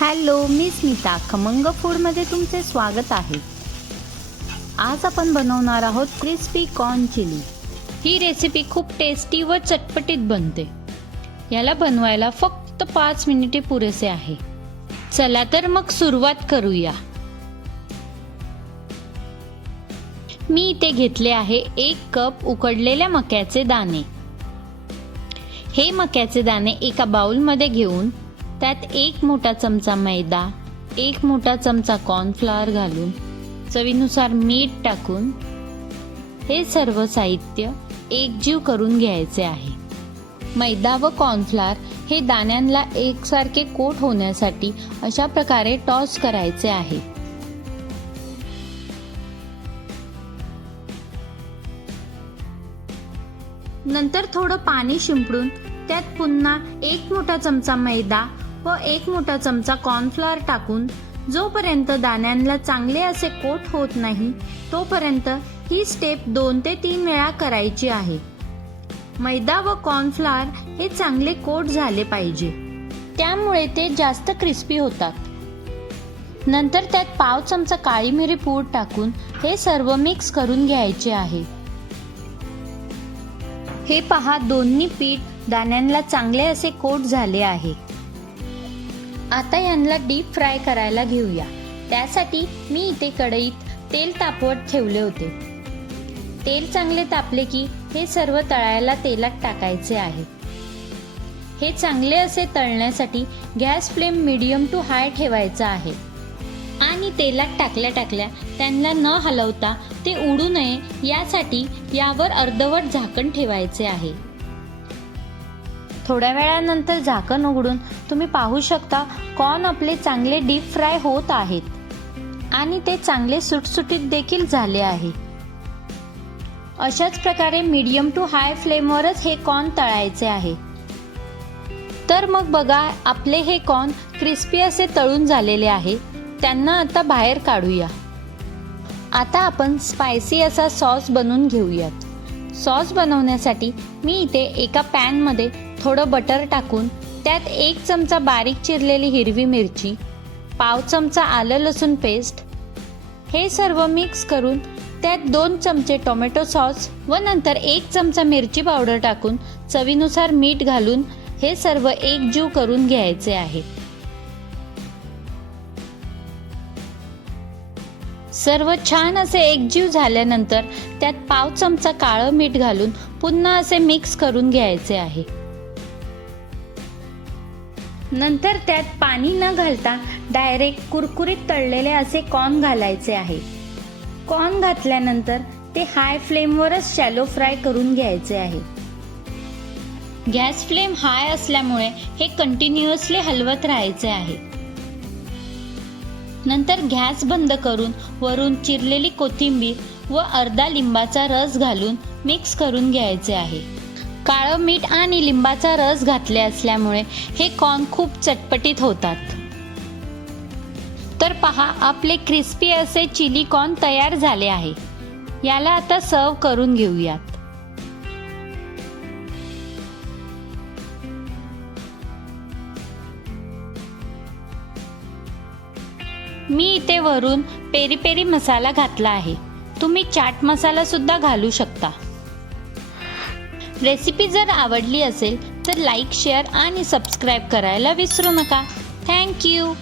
Hello मी स्मिता. खमंग फूडमध्ये तुमचे स्वागत आहे. आज आपण बनवणार आहोत क्रिस्पी कॉर्न चिली. ही रेसिपी खूप टेस्टी व चटपटीत बनते. याला बनवायला फक्त पाच मिनिटे पुरेसे आहे. चला तर मग सुरुवात करूया. मी इथे घेतले आहे एक कप उकडलेल्या मक्याचे दाणे. हे मक्याचे दाणे एका बाउलमध्ये घेऊन त्यात एक मोठा चमचा मैदा एक मोठा चमचा कॉर्नफ्लॉवर घालून चवीनुसार मीठ टाकून हे सर्व साहित्य एकजीव करून घ्यायचे आहे. मैदा व कॉर्नफ्लॉवर हे दाण्यांना एकसारखे कोट होण्यासाठी अशा प्रकारे टॉस करायचे आहे. नंतर थोडं पाणी शिंपडून त्यात पुन्हा एक मोठा चमचा मैदा व एक मोठा चमचा कॉर्नफ्लॉवर टाकून जोपर्यंत दाण्यांना चांगले असे कोट होत नाही तोपर्यंत ही स्टेप दोन ते तीन वेळा करायची आहे. मैदा व कॉर्नफ्लॉवर हे चांगले कोट झाले पाहिजे. त्यामुळे ते जास्त क्रिस्पी होतात. नंतर त्यात पाव चमचा काळी मिरी पूड टाकून हे सर्व मिक्स करून घ्यायचे आहे. हे पहा दोन्ही पीठ दाण्यांना चांगले असे कोट झाले आहे. आता यांना डीप फ्राय करायला घेऊया. त्यासाठी मी इथे कढईत तेल तापवत ठेवले होते. तेल चांगले तापले की हे सर्व तळायला तेलात टाकायचे आहे. हे चांगले असे तळण्यासाठी gas flame medium to high ठेवायचा आहे. आणि तेलात टाकल्या टाकल्या त्यांना न हलवता ते उडू नये यासाठी यावर अर्धवट झाकण ठेवायचे आहे. थोड्या वेळानंतर झाकण उघडून तुम्ही पाहू शकता कॉर्न आपले चांगले डीप फ्राय होत आहेत. आणि ते चांगले सुटसुटीत देखील झाले आहे. अशाच प्रकारे मीडियम टू हाय फ्लेमवरच हे कॉर्न तळायचे आहे. तर मग बघा आपले हे कॉर्न क्रिस्पी असे तळून झालेले आहे. त्यांना आता बाहेर काढूया. आता आपण स्पायसी असा सॉस बनवून घेऊयात. सॉस बनवण्यासाठी मी इथे एका पॅनमध्ये थोडं बटर टाकून त्यात एक चमचा बारीक चिरलेली हिरवी मिरची पाव चमचा आलं लसूण पेस्ट. हे सर्व मिक्स करून त्यात दोन चमचे टोमॅटो सॉस व नंतर एक चमचा मिरची पावडर टाकून चवीनुसार मीठ घालून हे सर्व एकजीव करून घ्यायचे आहे. सर्व छान असे एकजीव झाल्यानंतर त्यात पाव चमचा काळं मीठ घालून पुन्हा असे मिक्स करून घ्यायचे आहे. नंतर त्यात पाणी न घालता डायरेक्ट कुरकुरीत तळलेले असे कॉर्न घालायचे आहे. कॉर्न घातल्यानंतर ते हाय फ्लेमवरच शॅलो फ्राय करून घ्यायचे आहे. गॅस फ्लेम हाय असल्यामुळे हे कंटिन्युअसली हलवत राहायचे आहे. नंतर गॅस बंद करून वरून चिरलेली कोथिंबीर व अर्धा लिंबाचा रस घालून मिक्स करून घ्यायचे आहे. काळं मीठ आणि लिंबाचा रस घातले असल्यामुळे हे कॉर्न खूप चटपटीत होतात. तर पहा आपले क्रिस्पी असे चिली कॉर्न तयार झाले आहे. याला आता सर्व करून घेऊयात. मी इथे वरून पेरी पेरी मसाला घातला आहे. तुम्ही चाट मसाला सुद्धा घालू शकता. रेसिपी जर आवडली असेल तर लाईक शेअर आणि सबस्क्राईब करायला विसरू नका. थँक्यू